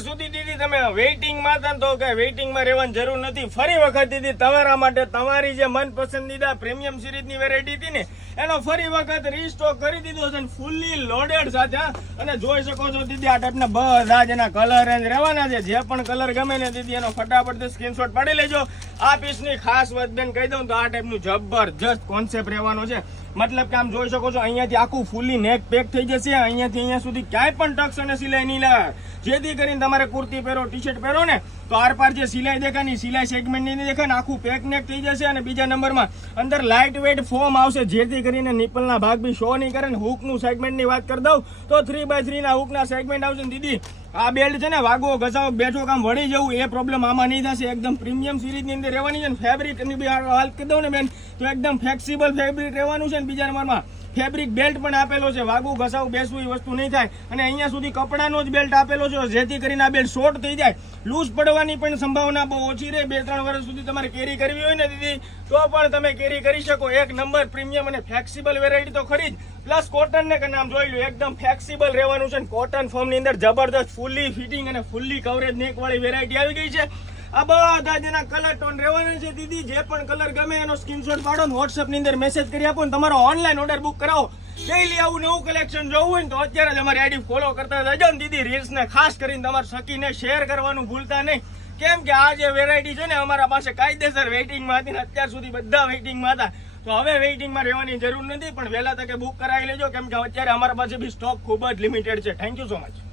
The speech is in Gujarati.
અત્યાર સુધી દીદી તમે વેઇટિંગમાં હતા તો કે વેઇટિંગમાં રહેવાની જરૂર નથી. ફરી વખત દીદી તમારા માટે તમારી જે મનપસંદીદા પ્રીમિયમ સિરીઝની વેરાયટી હતી ને એનો ફરી વખત રીસ્ટોક કરી દીધો છે, ફૂલ્લી લોડેડ સાથે. અને જોઈ શકો છો દીદી આ ટાઈપના બધા જ એના કલર રેન્જ રહેવાના છે. જે પણ કલર ગમે ને દીદી એનો ફટાફટ સ્ક્રીનશોટ પાડી લેજો. આ પીસની ખાસ વાત બેન કહી દઉં તો આ ટાઈપનું જબરજસ્ત કોન્સેપ્ટ રહેવાનો છે. મતલબ કે આમ જોઈ શકો છો અહીંયાથી આખું ફૂલી નેક પેક થઈ જશે. અહીંયાથી અહીંયા સુધી ક્યાંય પણ ટક્સ અને સિલાઈ નહીં લાગે, જેથી કરીને તમારે કુર્તી પહેરો ટી શર્ટ પહેરો ને તો આરપાર જે સિલાઈ દેખાય સિલાઈ સેગમેન્ટ નહીં દેખાય ને આખું પેક નેક થઈ જશે. અને બીજા નંબરમાં અંદર લાઇટ વેઇટ ફોર્મ આવશે, જેથી કરીને નિપલના ભાગ બી શો નહીં કરે. હુકનું સેગમેન્ટની વાત કરી દઉં તો 3x3 ના હુકના સેગમેન્ટ આવશે ને દીદી આ બેલ્ટ છે ને વાગવો ઘસાવો બેઠો કામ વળી જવું એ પ્રોબ્લેમ આમાં નહીં થશે. એકદમ પ્રીમિયમ સિરીઝની અંદર રહેવાની છે ને ફેબ્રિક ની બી હાલ કરી દઉં ને બેન તો એકદમ ફ્લેક્સિબલ ફેબ્રિક રહેવાનું છે. ને બીજા નંબરમાં ફેબ્રિક બેલ્ટ પણ આપેલો છે, વાગવું ઘસાવું બેસવું એ વસ્તુ નહીં થાય. અને અહીંયા સુધી કપડાનો જ બેલ્ટ આપેલો છે, જેથી કરીને આ બેલ્ટ શોર્ટ થઈ જાય, લૂઝ પડવાની પણ સંભાવના બહુ ઓછી રહે. 2-3 વર્ષ સુધી તમારે કેરી કરવી હોય ને દીદી તો પણ તમે કેરી કરી શકો. એક નંબર પ્રીમિયમ અને ફ્લેક્સિબલ વેરાયટી તો ખરી જ, પ્લસ કોટન ને નામ જોઈ લો એકદમ ફ્લેક્સિબલ રહેવાનું છે. કોટન ફોર્મ ની અંદર જબરદસ્ત ફૂલ્લી ફિટિંગ અને ફૂલ્લી કવરેજ નેક વાળી વેરાયટી આવી ગઈ છે. આ બધા જેના કલર ટોન રહેવાના છે દીદી. જે પણ કલર ગમે એનો સ્ક્રીનશોટ પાડો ને વોટ્સએપ ની અંદર મેસેજ કરી આપો ને તમારો ઓનલાઈન ઓર્ડર બુક કરાવો. ડેઈલી આવું નવું કલેક્શન જોવું હોય ને તો અત્યારે જ અમારી આઈડી ફોલો કરતા જજો ને દીદી. રીલ્સ ને ખાસ કરીને તમારે સખીને શેર કરવાનું ભૂલતા નહીં, કેમ કે આ જે વેરાયટી છે ને અમારા પાસે કાયદેસર વેઇટિંગમાં હતી ને અત્યાર સુધી બધા વેઇટિંગમાં હતા. તો હવે વેઇટિંગમાં રહેવાની જરૂર નથી, પણ વહેલા તકે બુક કરાવી લેજો, કેમ કે અત્યારે અમારા પાસે બી સ્ટોક ખૂબ જ લિમિટેડ છે. Thank you so much.